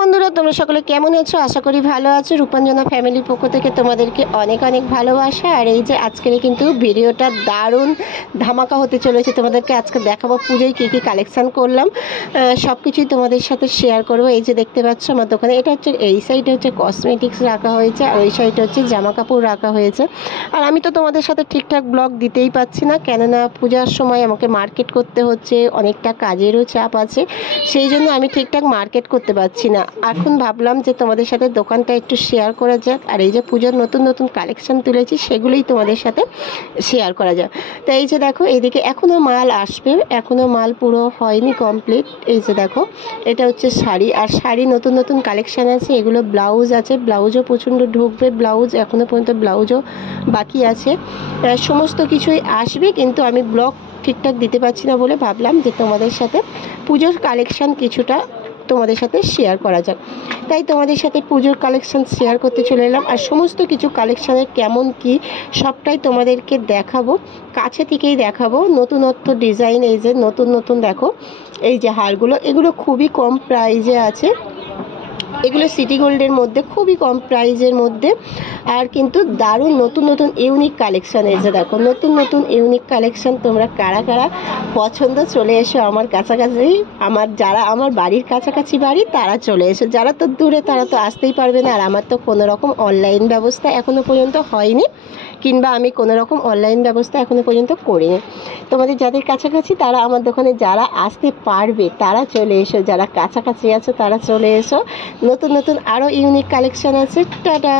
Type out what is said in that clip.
বন্ধুরা, তোমরা সকলে কেমন আছো? আশা করি ভালো আছো। রূপাঞ্জনা ফ্যামিলির পক্ষ থেকে তোমাদেরকে অনেক অনেক ভালোবাসা। আর এই যে আজকের কিন্তু ভিডিওটা দারুণ ধামাকা হতে চলেছে। তোমাদেরকে আজকে দেখাবো পুজোয় কী কী কালেকশান করলাম, সব কিছুই তোমাদের সাথে শেয়ার করবো। এই যে দেখতে পাচ্ছ আমার দোকানে, এটা হচ্ছে এই সাইডে হচ্ছে কসমেটিক্স রাখা হয়েছে, আর ওই সাইডে হচ্ছে জামা কাপড় রাখা হয়েছে। আর আমি তো তোমাদের সাথে ঠিকঠাক ব্লগ দিতেই পাচ্ছি না, কেননা পূজার সময় আমাকে মার্কেট করতে হচ্ছে, অনেকটা কাজেরও চাপ আছে, সেই জন্য আমি ঠিকঠাক মার্কেট করতে পারছি না। এখন ভাবলাম যে তোমাদের সাথে দোকানটা একটু শেয়ার করা যাক। আর এই যে পূজার নতুন নতুন কালেকশন তুলেছি, সেগুলোই তোমাদের সাথে শেয়ার করা যাক। তো এই যে দেখো, এইদিকে এখনও মাল আসবে, এখনও মাল পুরো হয়নি কমপ্লিট। এই যে দেখো, এটা হচ্ছে শাড়ি, আর শাড়ি নতুন নতুন কালেকশান আছে। এগুলো ব্লাউজ আছে, ব্লাউজও প্রচণ্ড ঢুকবে, ব্লাউজ এখনও পর্যন্ত ব্লাউজও বাকি আছে। সমস্ত কিছুই আসবে, কিন্তু আমি ব্লগ ঠিকঠাক দিতে পারছি না বলে ভাবলাম যে তোমাদের সাথে পুজোর কালেকশান কিছুটা তোমাদের সাথে শেয়ার করা যাক। তাই তোমাদের সাথে পুজোর কালেকশান শেয়ার করতে চলে এলাম। আর সমস্ত কিছু কালেকশানের কেমন কি সবটাই তোমাদেরকে দেখাবো, কাছে থেকেই দেখাবো। নতুনত্ব ডিজাইন, এই যে নতুন নতুন দেখো এই যে হারগুলো, এগুলো খুবই কম প্রাইজে আছে। এগুলো সিটি গোল্ডের মধ্যে, খুবই কম প্রাইজের মধ্যে, আর কিন্তু দারুণ নতুন নতুন ইউনিক কালেকশান। এই যে দেখো নতুন নতুন ইউনিক কালেকশান। তোমরা কারা কারা পছন্দ চলে এসো আমার কাছাকাছি, যারা আমার বাড়ির কাছাকাছি বাড়ি তারা চলে এসো, যারা তো দূরে তারা তো আসতেই পারবে না। আর আমার তো কোনো রকম অনলাইন ব্যবস্থা এখনও পর্যন্ত হয়নি, কিংবা আমি কোনো রকম অনলাইন ব্যবস্থা এখনও পর্যন্ত করিনি। তোমাদের যাদের কাছাকাছি তারা আমার দোকানে যারা আসতে পারবে তারা চলে এসো, যারা কাছাকাছি আছো তারা চলে এসো। নতুন নতুন আরও ইউনিক কালেকশান আছে। টাটা।